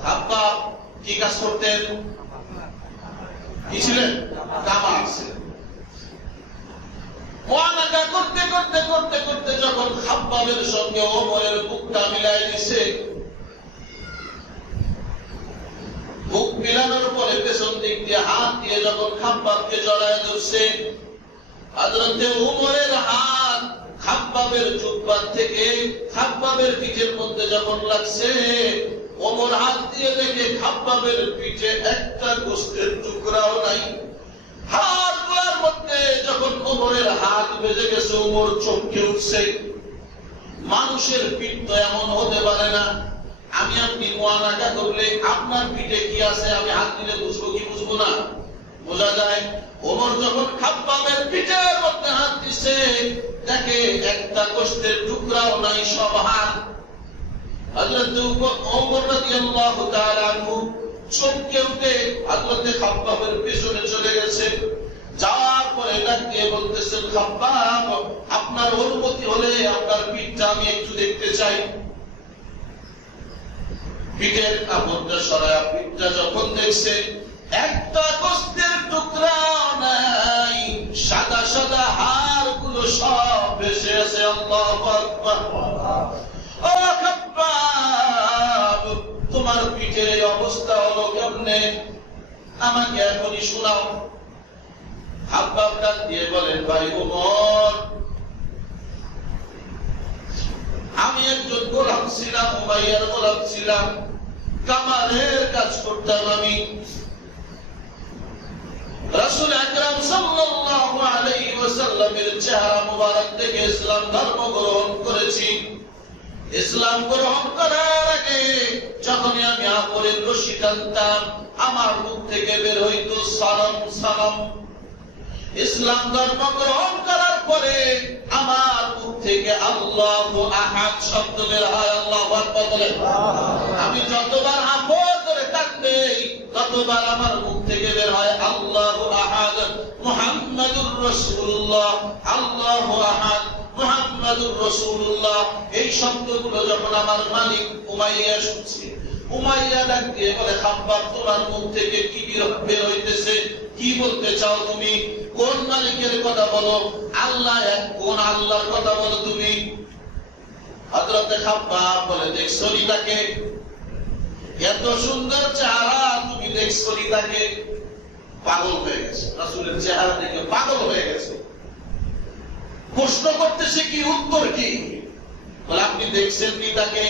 খাব্বাব কি কাজ করতেন? কি ছিলেন? কামার ছিলেন। মুআনাকা করতে করতে করতে করতে যখন খাব্বাবের সঙ্গে ওমরের বুকটা মিলাই দিছে, বুক মিলানোর পরে পেছন দিক দিয়ে হাত দিয়ে যখন খাব্বাবকে জড়ায় ধরছে, হযরতে ওমরের হাত খাব্বাবের জুব্বা থেকে খাব্বাবের পিঠের মধ্যে যখন লাগছে, ওমর হাত দিয়ে দেখে খাব্বাবের পিঠে একটা গোশতের টুকরাও নাই। হাতগুলোর মধ্যে যখন ওমরের হাত বেজে গেছে, ওমর চমকে উঠছে। মানুষের পিঠ তো এমন হতে পারে না। আমি আপনি মুআনাকা করলে আপনার পিঠে কি আছে আমি হাত দিলে বুঝবো কি বুঝবো না? বোঝা যায়। ওমর যখন খাব্বাবের পিঠের মধ্যে হাত দিছে, দেখে একটা গোশতের টুকরাও নাই, সব হাত। হযরত ওমর রাদিয়াল্লাহু তাআলা আনহু চমকে উঠে হযরত খাব্বাবের পেছনে চলে গেছে। যাওয়ার পরে ডাক দিয়ে বলতেছেন, খাব্বাব, আপনার অনুমতি হলে আপনার পিঠটা আমি একটু দেখতে চাই। পিঠের কাপড়টা সরায়া পিঠটা যখন দেখছে, একটা গোশতের টুকরা নাই, সাদা সাদা হাড়গুলো সব ভেসে আছে। আল্লাহু আকবার। ও খাব্বাব, তোমার পিঠের এই অবস্থা হলো কেমনে? আমাকে এখনই শোনাও। খাব্বাব ডাক দিয়ে বলেন, ভাই ওমর, আমি একজন গোলাম ছিলাম, উমাইয়ার গোলাম ছিলাম, কামারের কাজ করতাম আমি। রাসূল আকরাম সাল্লাল্লাহু আলাইহি ওয়াসাল্লামের চেহারা মুবারক দেখে ইসলাম ধর্ম গ্রহণ করেছি। ইসলাম গ্রহণ করার আগে যখন আমি আপরের রশি টানতাম, আমার মুখ থেকে বের হইতো সালাম সালাম। ইসলাম ধর্ম গ্রহণ করার পরে আমার মুখ থেকে আল্লাহু আহাদ শব্দ বের হয়। আল্লাহু আকবার বলে। আমি যতবার আপর করে টানবে ততবার আমার মুখ থেকে বের হয় আল্লাহু আহাদ মুহাম্মাদুর রাসূলুল্লাহ, আল্লাহু আহাদ মুহাম্মাদুর রাসূলুল্লাহ। এই শব্দগুলো যখন আমার মালিক উমাইয়া শুনছে, উমাইয়া ডাক দিয়ে বলে, খাব্বাব তোমার মুখ থেকে কি বের হইতেছে? কি বলতে চাও তুমি? কোন মালিকের কথা বলো? আল্লাহ এক, কোন আল্লাহর কথা বলো তুমি? হযরতে খাব্বাব বলে, দেখছো নি তাকে? এত সুন্দর চেহারা, তুমি দেখছো নি তাকে? পাগল হয়ে গেছে, রাসূলের চেহারা দেখে পাগল হয়ে গেছে। প্রশ্ন করতেছে কি, উত্তর কি? বলে, আপনি দেখছেন নি তাকে?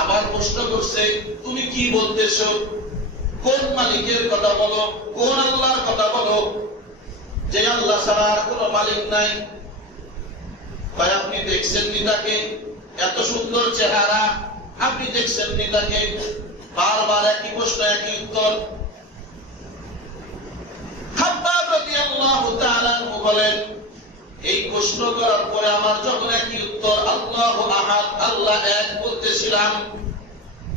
আবার প্রশ্ন করছে, তুমি কি বলতেছো? কোন মালিকের কথা বলো, কোন আল্লাহর কথা বলো, যে আল্লাহ ছাড়া আর কোন মালিক নাই? ভাই আপনি দেখছেন নি তাকে? এত সুন্দর চেহারা, আপনি দেখছেন নি তাকে? বারবার একই প্রশ্ন, একই উত্তর। খাব্বাব রাদিয়াল্লাহু তাআলা বলেন, এই প্রশ্ন করার পরে আমার যখন একই উত্তর আল্লাহু আহাদ, আল্লাহ এক বলতেছিলাম,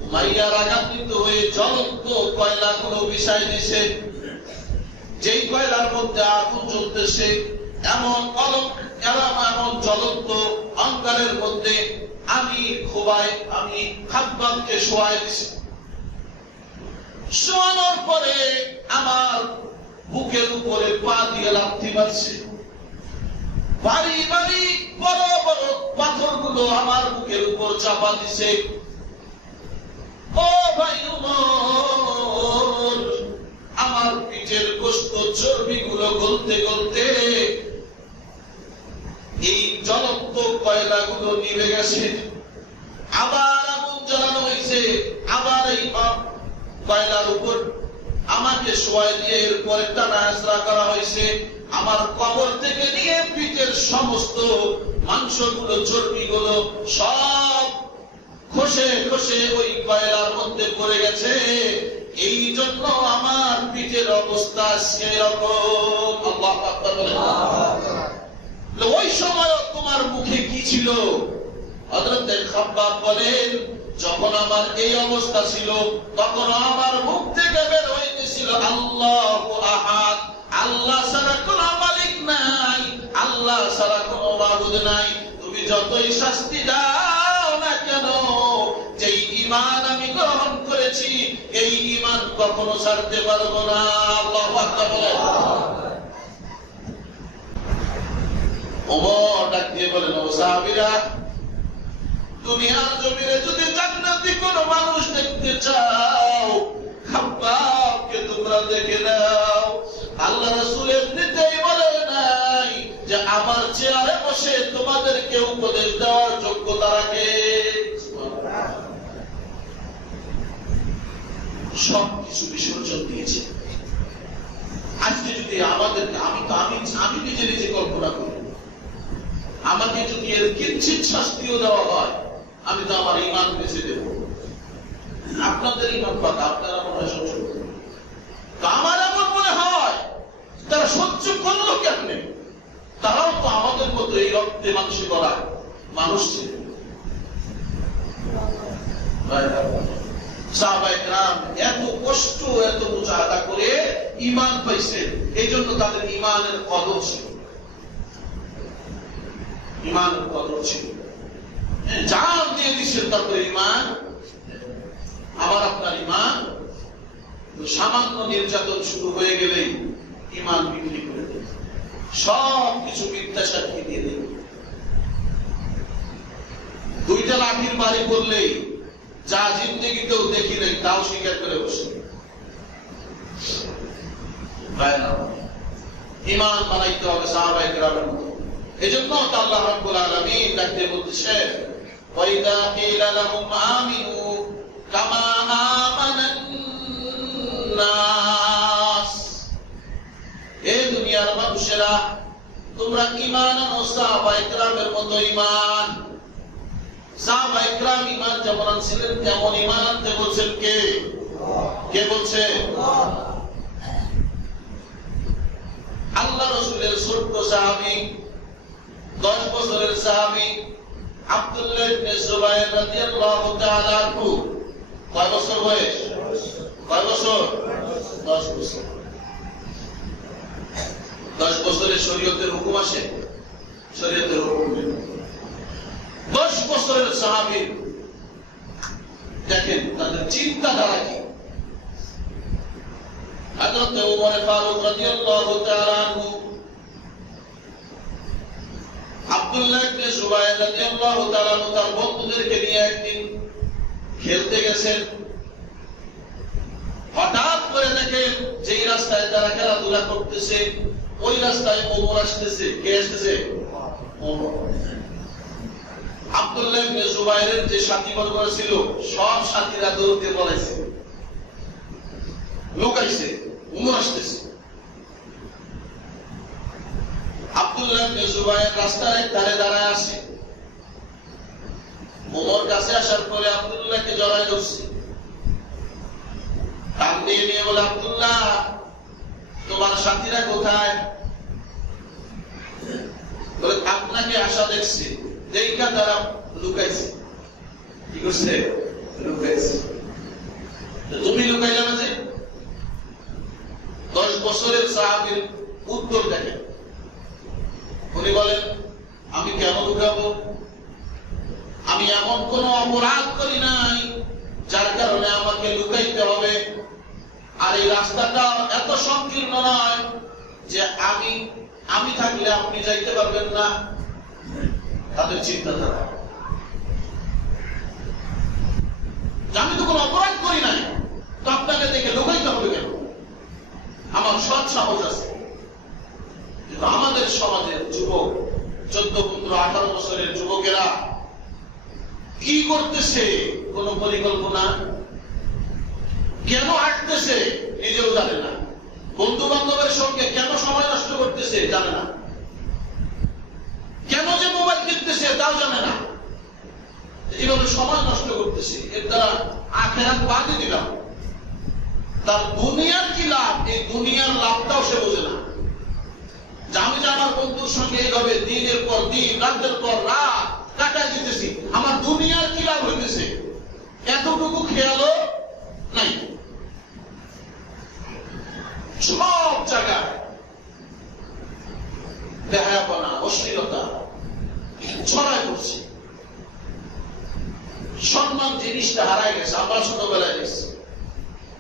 উমাইয়া রাগান্বিত হয়ে জ্বলন্ত কয়লাগুলো বিছাই দিছে। যেই কয়লার মধ্যে আগুন জ্বলতেছে, এমন জ্বলন্ত অঙ্গারের মধ্যে আমি খাব্বাবকে শোয়াই দিছি। শোয়ানোর পরে আমার বুকের উপরে পা দিয়ে লাথি মারছে। বাড়ি বাড়ি বড় বড় পাথরগুলো আমার বুকের উপর চাপা দিছে। ও ভাই উমর, আমার পিঠের গোশত চর্বিগুলো গলতে গলতে এই জ্বলন্ত কয়লাগুলো নিভে গেছে। আবার আগুন জ্বালানো হয়েছে, আবার এই কয়লার উপর আমাকে শোয়াই দিয়ে এরপরে টানা হেঁচড়া করা হয়েছে। আমার কবর থেকে নিয়ে পিঠের সমস্ত মাংসগুলো চর্বিগুলো সব খসে খসে ওই কয়লার মধ্যে পড়ে গেছে। এই জন্য আমার পিঠের অবস্থা সেরকম। আল্লাহু আকবার বলেন। ওই সময় তোমার মুখে কি ছিল? হযরত খাব্বাব বলেন, যখন আমার এই অবস্থা ছিল তখন আমার মুখ থেকে বের হইতেছিল আল্লাহু আহাদ, আল্লাহ ছাড়া কোন মালিক নাই, আল্লাহ ছাড়া কোন মাবুদ নাই। তুমি যতই শাস্তি দাও না কেন, যেই ঈমান আমি গ্রহণ করেছি এই ঈমান কখনো ছাড়তে পারবো না। আল্লাহু আকবার বলেন। ওমর ডাক দিয়ে বলেন, ও সাহাবীরা, দুনিয়ার জমিনে যদি জান্নাতি কোন মানুষ দেখতে চাও, খাব্বাবকে তোমরা দেখে নাও। আল্লাহ রাসূল এমনিতেই বলে নাই যে আমার চেয়ারে বসে তোমাদেরকে উপদেশ দেওয়ার যোগ্যতা রাখে। সবকিছু বিসর্জন দিয়েছে। আজকে যদি আমাদেরকে, আমি নিজে নিজে কল্পনা করি, আমাকে যদি এর কিঞ্চিৎ শাস্তিও দেওয়া হয়, আমি তো আমার ঈমান বেঁচে দেব। আপনাদের ঈমান কথা আপনারা মনে হয় সহ্য করবেন, আমার এমন মনে হয় তারা সহ্য করলো কেমনে? তারাও তো আমাদের মতো এই রক্তে মাংসে করা মানুষ ছিল। সাহাবায়ে কেরাম এত কষ্ট, এত মুজাহাদা করে ঈমান পাইছে, এই জন্য তাদের ঈমানের কদর ছিল, ঈমানের কদর ছিল। জান দিয়ে দিচ্ছেন, তারপরে ঈমান। আবার আপনার ঈমান সামান্য নির্যাতন শুরু হয়ে গেলেই ঈমান বিক্রি করে দেয়, সব কিছু মিথ্যা সাক্ষী দিয়ে দেয়। দুইটা লাঠির বাড়ি করলেই যা জিন্দেগিতেও দেখি নেই তাও স্বীকার করে বসে। ঈমান বানাইতে হবে সাহাবায়ে কেরামের মতো। এজন্য আল্লাহ রাব্বুল আলামিন ডাকতে বলতেছে, وإذا قيل لهم آمنوا كما آمن الناس এই দুনিয়ার মানুষেরা তোমরা ঈমান আনো সাহাবায়ে কেরামের মতো ঈমান। সাহাবায়ে কেরাম ঈমান যেমন আনছিলেন তেমন ঈমান আনতে বলছেন কে? কে বলছে? আল্লাহ রাসূলের ছোট্ট সাহাবী 10 বছরের সাহাবী আব্দুল্লাহ ইবনে জুবায়ের রাদিয়াল্লাহু তাআলা আনহু কয় বছর বয়স? কয় বছর? 10 বছর। 10 বছরে শরীয়তের হুকুম আসে, শরীয়তের হুকুম। 10 বছরের সাহাবী দেখেন তাদের চিন্তাধারা কি। হযরত ওমর ফারুক রাদিয়াল্লাহু তাআলা আনহু আব্দুল্লাহ ইবনে জুবায়ের রাদিয়াল্লাহু তাআলা আনহু তার বন্ধুদেরকে নিয়ে একদিন খেলতে গেছেন। হঠাৎ করে দেখেন যেই রাস্তায় তারা খেলাধুলা করতেছে ওই রাস্তায় ওমর আসতেছে। কে আসতেছে? ওমর। আব্দুল্লাহ ইবনে জুবায়েরের যে সাথীবর্গ ছিল সব সাথীরা দৌড়তে পড়েছে, লুকাইছে, ওমর আসতেছে। আব্দুল্লাহ ইবনে জুবায়ের রাস্তার এক ধারে দাঁড়ায় আছে। ওমর কাছে আসার পরে আব্দুল্লাহকে জড়ায় ধরছে, টান দিয়ে নিয়ে বলে, আব্দুল্লাহ তোমার সাথীরা কোথায়? বলে আপনাকে আসা দেখছি, দেখা তারা লুকাইছে। কি করছে? লুকাইছে। তুমি লুকাই যাবে যে? 10 বছরের সাহাবীর উত্তর দেখেন। উনি বলেন, আমি কেন লুকাবো? আমি এমন কোন অপরাধ করি নাই যার কারণে আমাকে লুকাইতে হবে। আর এই রাস্তাটা এত সংকীর্ণ নয় যে আমি থাকলে আপনি যাইতে পারবেন না। তাদের চিন্তাধারা, আমি তো কোনো অপরাধ করি নাই, তো আপনাকে দেখে লুকাইতে হবে কেন? আমার সৎ সাহস আছে। কিন্তু আমাদের সমাজের যুবক 14, 15, 18 বছরের যুবকেরা কি করতেছে? কোন পরিকল্পনা। কেন হাঁটতেছে নিজেও জানে না। বন্ধু বান্ধবের সঙ্গে কেন সময় নষ্ট করতেছে জানে না। কেন যে মোবাইল কিনতেছে তাও জানে না। এইভাবে সময় নষ্ট করতেছে। এর দ্বারা আখিরাত বাদই দিলাম, তার দুনিয়ার কি লাভ এই দুনিয়ার লাভটাও সে বোঝে না। আমি যে আমার বন্ধুর সঙ্গে এইভাবে দিনের পর দিন রাতের পর রাত কাটাই দিতেছি, আমার দুনিয়ার কি লাভ হইতেছে এতটুকু খেয়ালও নাই। সব জায়গায় বেহায়াপনা, অশ্লীলতা ছড়ায় পড়ছে। সম্মান জিনিসটা হারায় গেছে। আমরা ছোটবেলায় দেখছি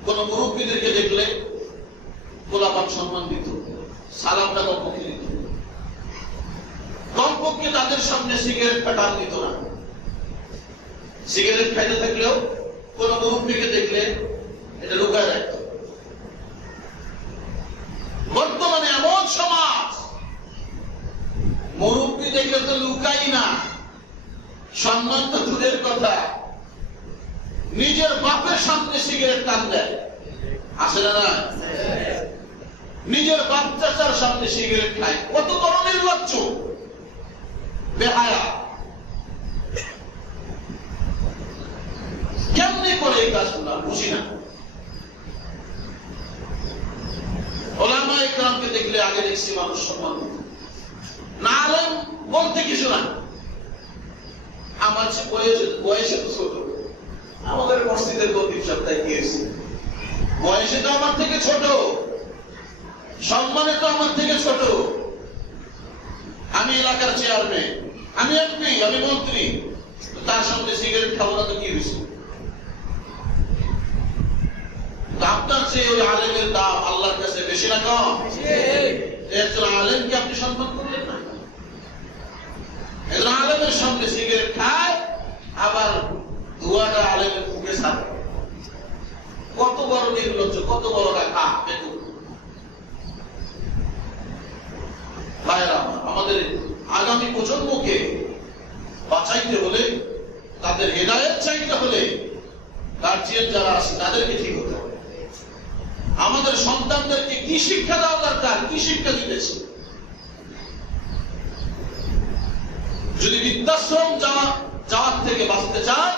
কোন মুরব্বীদেরকে দেখলে গোলাপান সম্মান দিত, সালামটা কমপক্ষে দিত, কমপক্ষে তাদের সামনে সিগারেট টান দিত না। সিগারেট খাইতে থাকলেও কোন মুরব্বীকে দেখলে এটা লুকায় রাখত। বর্তমানে এমন সমাজ, মুরব্বী দেখলে তো লুকাই না, সম্মান তো দূরের কথা, নিজের বাপের সামনে সিগারেট টান দেয়। আসে না? নিজের বাচ্চার সামনে সিগারেট খায়। কত বড় নির্লজ্জ, বেহায়া। কেমনি করে এই কাজগুলো বুঝি না। ওলামায়ে কেরামকে দেখলে আগে দেখছি মানুষ সম্মান দিত না, আলেম বলতে কিছু না। আমার বয়সে তো ছোট, আমাদের মসজিদের খতিব সাহেব গিয়েছে, বয়সে তো আমার থেকে ছোট, সম্মানে তো আমার থেকে ছোট। আমি এলাকার চেয়ারম্যান, আমি এমপি, আমি মন্ত্রী, তার সামনে সিগারেট খাবো না তো কি হয়েছে? আপনার চেয়ে ওই আলেমের দাম আল্লাহর কাছে বেশি না কম? একজন আলেমকে আপনি সম্মান করলেন না। একজন আলেমের সামনে সিগারেট খায়, আবার ধোঁয়াটা আলেমের মুখে ছাড়ে। কত বড় নির্লজ্জ, কত বড় রাখা। ভাইরা, আমাদের আগামী প্রজন্মকে বাঁচাইতে হলে তাদের হেদায়েত চাইতে হলে গার্জিয়ান যারা আছে তাদেরকে ঠিক হতে হবে। আমাদের সন্তানদেরকে কি শিক্ষা দেওয়া দরকার, কি শিক্ষা দিতেছে? যদি বৃদ্ধাশ্রম যাওয়ার থেকে বাঁচতে চান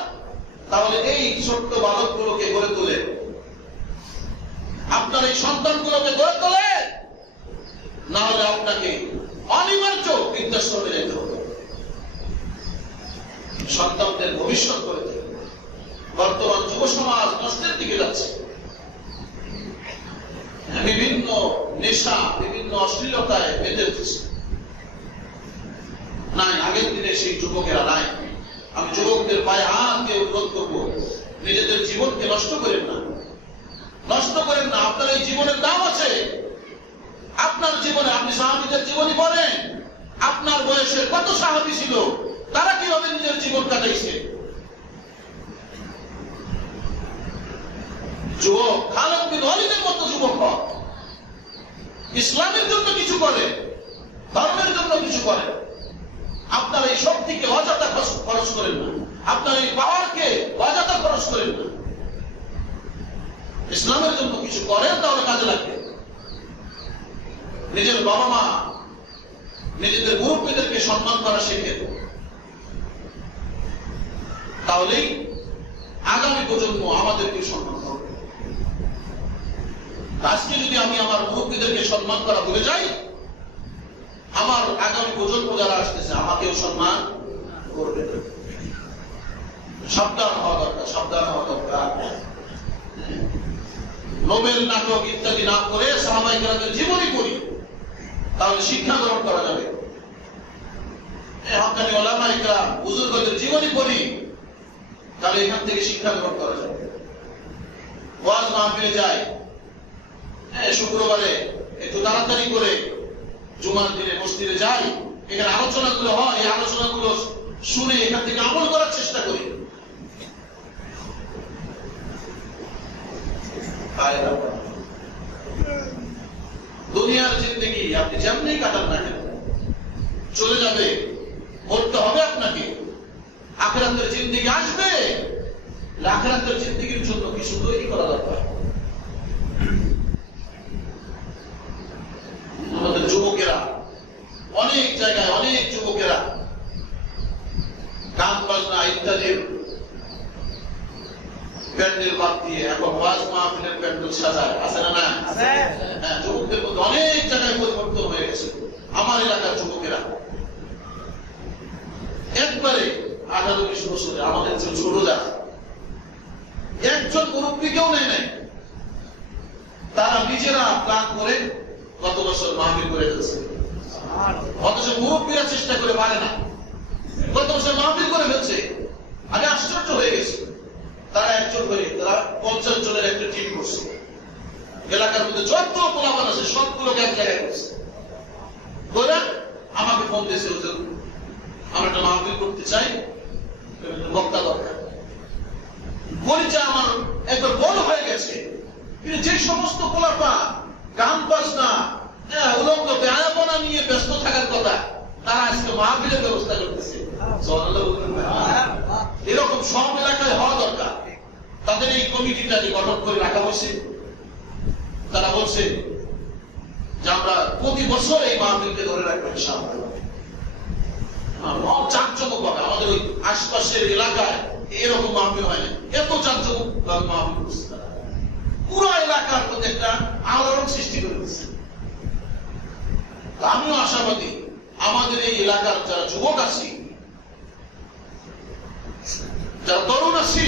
তাহলে এই ছোট্ট বালকগুলোকে গড়ে তোলে, আপনার এই সন্তানগুলোকে গড়ে তোলে, না হলে আপনাকে অনিবার্য বৃদ্ধাশ্রমে যেতে হবে। সন্তানদের ভবিষ্যৎ করে দেবে। বর্তমান যুব সমাজ নষ্টের দিকে যাচ্ছে। বিভিন্ন নেশা, বিভিন্ন অশ্লীলতায় বেঁধে উঠেছে। নাই, আগের দিনে সেই যুবকেরা নাই। আমি যুবকদের পায়ে হাত দিয়ে অনুরোধ করবো, নিজেদের জীবনকে নষ্ট করেন না, নষ্ট করেন না। আপনার এই জীবনের দাম আছে। আপনার জীবনে আপনি সাহাবীদের জীবনী পড়েন, আপনার বয়সের কত সাহাবী ছিল, তারা কিভাবে নিজের জীবন কাটাইছে। যুবক খালিদ বিন ওয়ালিদের মতো যুবক হন, ইসলামের জন্য কিছু করে, ধর্মের জন্য কিছু করে। আপনার এই শক্তিকে অযথা খরচ করেন না, আপনার এই পাওয়ারকে অযথা খরচ করেন না। ইসলামের জন্য কিছু করেন, তাহলে কাজে লাগবে। নিজের বাবা মা, নিজেদের মুরব্বীদেরকে সম্মান করা শিখে, তাহলেই আগামী প্রজন্ম আমাদেরকে সম্মান করবে। আজকে যদি আমি আমার মুরব্বীদেরকে সম্মান করা ভুলে যাই, আমার আগামী প্রজন্ম যারা আসতেছে আমাকেও সম্মান করবে না। সাবধান হওয়া দরকার, সাবধান হওয়া দরকার। নোবেল নাটক ইত্যাদি না করে সাহাবায়ে কেরামের জীবনী পড়ি, তাহলে শিক্ষা গ্রহণ করা যাবে। হক্কানি উলামায়ে কেরাম, বুজুর্গদের জীবনী পড়ি, তাহলে এখান থেকে শিক্ষা গ্রহণ করা যাবে। ওয়াজ মাহফিলে যাই, শুক্রবারে একটু তাড়াতাড়ি করে জুমার দিনে মসজিদে যাই, এখানে আলোচনাগুলো হয়, এই আলোচনাগুলো শুনে এখান থেকে আমল করার চেষ্টা করি। দুনিয়ার জিন্দেগি আপনি যেমনি কাটান না কেন চলে যাবে, মরতে হবে আপনাকে। আখিরাতের জিন্দেগি আসবে, আখিরাতের জিন্দেগির জন্য কিছু তৈরি করা দরকার। আমাদের যুবকেরা অনেক জায়গায়, অনেক যুবকেরা গান বাজনা ইত্যাদির প্যান্ডেল বাদ দিয়ে এখন ওয়াজ মাহফিলের প্যান্ডেল সাজায়, আছে না? না, হ্যাঁ, যুবকদের মধ্যে অনেক জায়গায় পরিবর্তন হয়ে গেছে। আমার এলাকার যুবকেরা একবারে 18-20 বছরে, আমাদের যে ছোট যারা, একজন মুরব্বীকেও নেয় নাই, তারা নিজেরা প্ল্যান করে গত বছর মাহফিল করে ফেলছে। অথচ মুরব্বীরা চেষ্টা করে পারে না, গত বছর মাহফিল করে ফেলছে। আমি আশ্চর্য হয়ে গেছি। তারা একজন করে, তারা 50 জনের একটা টিম করছে, এলাকার মধ্যে যত পোলাপান আছে সবগুলোকে এক জায়গায় করছে। আমাকে ফোন দিয়েছে, আমরা একটা মাহফিল করতে চাই, বক্তা দরকার। পরিচয় আমার একবার বড় হয়ে গেছে, কিন্তু যে সমস্ত পোলাপা গান বাজনা, উলঙ্গ ব্যায়ামনা নিয়ে ব্যস্ত থাকার কথা, তারা আজকে মাহফিলের ব্যবস্থা করতেছে। এরকম সব এলাকায় হওয়া দরকার। তাদের এই কমিটিটা যে গঠন করে রাখা হয়েছে, তারা বলছে যে আমরা প্রতি বছর এই মাহফিলকে ধরে রাখবো ইনশাআল্লাহ। চাকচমক হবে। আমাদের ওই আশপাশের এলাকায় এরকম মাহফিল হয় না, এত চাকচমক মাহফিল করছে তারা। পুরো এলাকার মধ্যে একটা আলোড়ন সৃষ্টি করে দিচ্ছে। আমিও আশাবাদী, আমাদের এই এলাকার যারা যুবক আছি, যারা তরুণ আছি,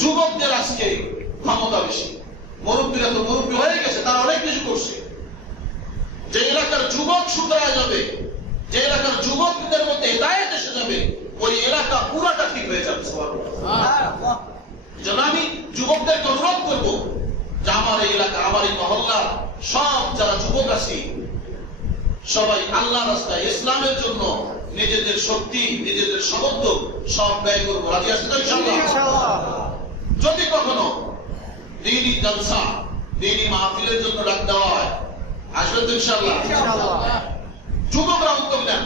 যুবকদের আজকে ক্ষমতা বেশি। মুরব্বীরা তো মুরব্বী হয়ে গেছে, তারা অনেক কিছু করছে। যে এলাকার যুবক শুধরায় যাবে, যে এলাকার যুবকদের মধ্যে হেদায়েত এসে যাবে, ওই এলাকা পুরাটা ঠিক হয়ে যাবে। যেন আমি যুবকদেরকে অনুরোধ করবো যে আমার এই এলাকা, আমার এই মহল্লা, সব যারা যুবক আছি, সবাই আল্লাহ রাস্তায় ইসলামের জন্য নিজেদের শক্তি, নিজেদের সামর্থ্য সব ব্যয় করবো। রাজি আসতে ইনশাআল্লাহ। যদি কখনো দ্বীনি জলসা, দ্বীনি মাহফিলের জন্য ডাক দেওয়া হয়, আসবেন তো ইনশাআল্লাহ। যুবকরা উদ্যোগ নেন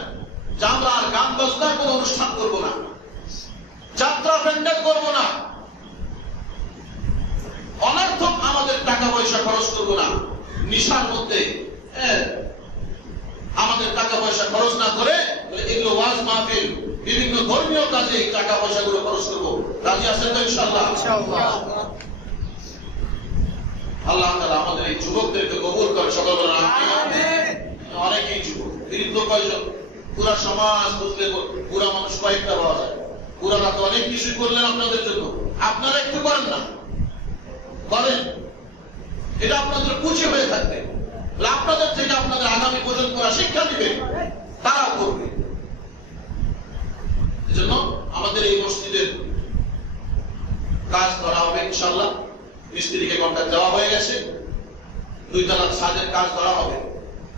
যে আমরা আর গান বাজনার কোন অনুষ্ঠান করবো না, যাত্রা প্যান্ডেল করবো না, অনর্থক আমাদের টাকা পয়সা খরচ করবো না, নিশার মধ্যে আমাদের টাকা পয়সা খরচ না করে এগুলো ওয়াজ মাহফিল বিভিন্ন ধর্মীয় কাজে টাকা পয়সা গুলো খরচ করবো। রাজি আছেন তো ইনশাআল্লাহ? আল্লাহ তাআলা আমাদের এই যুবকদেরকে কবুল করে, সকল বলেন আমিন। অনেকেই যুবক, বৃদ্ধ কয়জন? পুরা সমাজ বুঝলে পুরা মানুষ কয়েকটা পাওয়া যায়। পুরারা তো অনেক কিছু করলেন আপনাদের জন্য, আপনারা একটু করেন না, করেন, এটা আপনাদের পুঁজি হয়ে থাকবে। আপনাদের থেকে আপনাদের আগামী প্রজন্মরা শিক্ষা দিবে, তারাও করবে। এজন্য আমাদের এই মসজিদের কাজ করা হবে ইনশাআল্লাহ। মিস্ত্রিকে কন্ট্রাক্ট দেওয়া হয়ে গেছে, 2 তলার ছাদের কাজ করা হবে।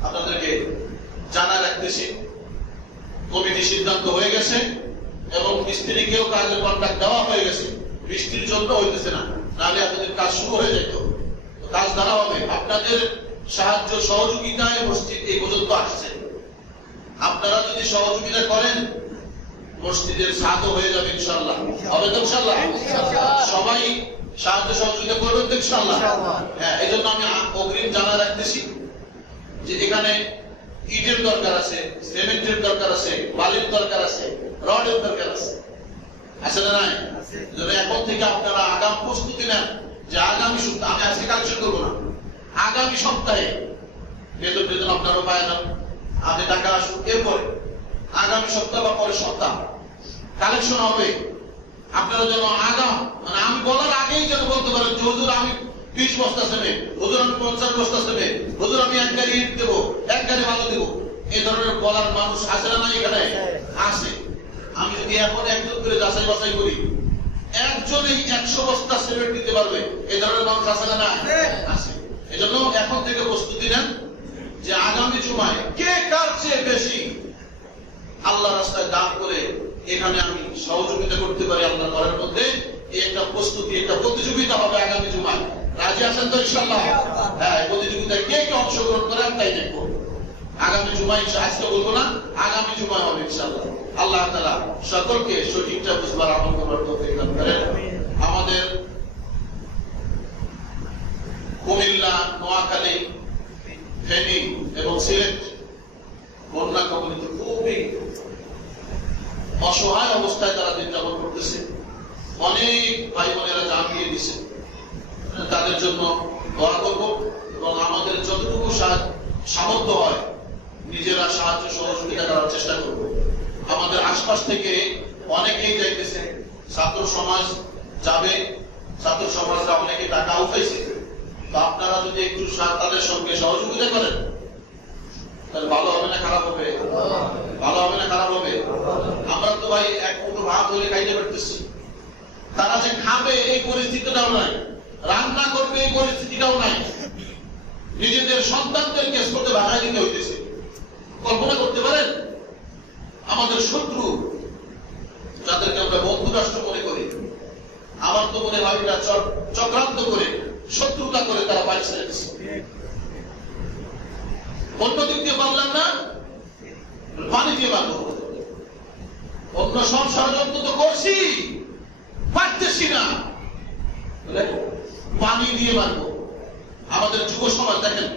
আপনাদেরকে জানা রাখতেছি, কমিটি সিদ্ধান্ত হয়ে গেছে এবং মিস্ত্রিকেও কাজের কন্ট্রাক্ট দেওয়া হয়ে গেছে। বৃষ্টির জন্য হইতেছে না, নাহলে আপনাদের কাজ শুরু হয়ে যেত। কাজ করা হবে, আপনাদের সাহায্য সহযোগিতায় মসজিদ এই পর্যন্ত আসছে। আপনারা যদি সহযোগিতা করেন মসজিদের ছাদও হয়ে যাবে ইনশাআল্লাহ। হবে তো ইনশাআল্লাহ? সবাই সাহায্য সহযোগিতা করবেন তো ইনশাআল্লাহ? হ্যাঁ, এই জন্য আমি অগ্রিম জানা রাখতেছি যে এখানে ইটের দরকার আছে, সিমেন্টের দরকার আছে, বালির দরকার আছে, রডের দরকার আছে, আছে না নাই? এখন থেকে আপনারা আগাম প্রস্তুতি নেন যে আগামী সপ্তাহে, আমি আজকে কালেকশন করবো না, আগামী সপ্তাহে বেতন আপনারও পায় না, হাতে টাকা আসুক, এরপরে আগামী সপ্তাহ বা পরের সপ্তাহ কালেকশন হবে। আপনারা যেন আগাম, মানে আমি বলার আগেই যেন বলতে পারেন যে হুজুর আমি 20 বস্তা সিমেন্ট, হুজুর আমি 50 বস্তা সিমেন্ট, হুজুর আমি 1 গাড়ি ইট দেবো, 1 গাড়ি বালু দেবো। এই ধরনের বলার মানুষ আছে না? এখানে আছে। আমি যদি এখন একজন করে যাচাই বাছাই করি, একজনই 100 বস্তা সিমেন্ট দিতে পারবে, এই ধরনের মানুষ আছে না? আছে। এই জন্য এখন থেকে প্রস্তুতি নেন যে আগামী জুমায় কে কার চেয়ে বেশি আল্লাহ রাস্তায় দান করে এখানে আমি সহযোগিতা করতে পারি আল্লাহ ঘরের মধ্যে। এই একটা প্রস্তুতি, একটা প্রতিযোগিতা হবে আগামী জুমায়। রাজি আছেন তো ইনশাআল্লাহ? হ্যাঁ, প্রতিযোগিতায় কে কে অংশগ্রহণ করে তাই দেখবো। আগামী জুমায়, আজকে বলবো না, আগামী জুমায় হবে ইনশাআল্লাহ। আল্লাহ তাআলা সকলকে সঠিকটা বুঝবার আমল করার তৌফিক দান করেন। আমাদের কুমিল্লা, নোয়াখালী, ফেনী এবং সিলেট বন্যা কবলিত খুবই অসহায় অবস্থায় তারা দিন যাপন করতেছে। অনেক ভাই বোনেরা জান দিয়ে দিচ্ছে, তাদের জন্য দোয়া করব এবং আমাদের যতটুকু সামর্থ্য হয় নিজেরা সাহায্য সহযোগিতা করার চেষ্টা করব। আমাদের আশপাশ থেকে অনেকেই যাইতেছে, ছাত্র সমাজ যাবে, ছাত্র সমাজরা অনেকে টাকা উঠাইছে। তো আপনারা যদি একটু তাদের সঙ্গে সহযোগিতা করেন তাহলে ভালো হবে না খারাপ হবে? ভালো হবে না খারাপ হবে? আমরা তো ভাই এক মুঠো ভাত হলে খাইতে পারতেছি, তারা যে খাবে এই পরিস্থিতিটাও নাই, রান্না করবে এই পরিস্থিতিটাও নাই, নিজেদের সন্তানদেরকে স্কুলে ভাড়ায় দিতে হইতেছে। কল্পনা করতে পারেন? আমাদের শত্রু যাদেরকে আমরা বন্ধু রাষ্ট্র মনে করি, আমার তো মনে হয় এটা চক্রান্ত করে, শত্রুতা করে তারা বাইরে ছেড়েছে। অন্যদিক দিয়ে পারলাম না, পানি দিয়ে মারবো। অন্য সব ষড়যন্ত্র তো করছি, পারতেছি না, পানি দিয়ে মারবো। আমাদের যুব সমাজ দেখেন,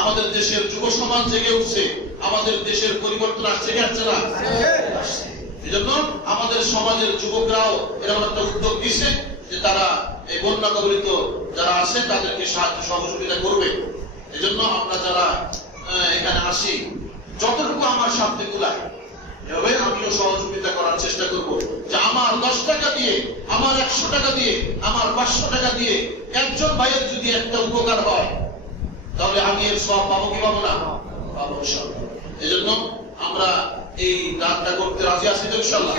আমাদের দেশের যুব সমাজ জেগে উঠছে, আমাদের দেশের পরিবর্তন আসছে কি আসছে না? এই জন্য আমাদের সমাজের যুবকরাও এরকম একটা উদ্যোগ দিচ্ছে যে তারা এই বন্যা কবলিত যারা আছে তাদেরকে সাহায্য সহযোগিতা করবে। এই জন্য আমরা যারা এখানে আসি, যতটুকু আমার সামনে কুলায় এভাবে আমিও সহযোগিতা করার চেষ্টা করব যে আমার 10 টাকা দিয়ে, আমার 100 টাকা দিয়ে, আমার 500 টাকা দিয়ে একজন ভাইয়ের যদি একটা উপকার হয় তাহলে আমি এর সব পাবো কি পাবো না? পাবো ইনশাআল্লাহ। এই জন্য আমরা এই দানটা করতে রাজি আছি তো ইনশাআল্লাহ।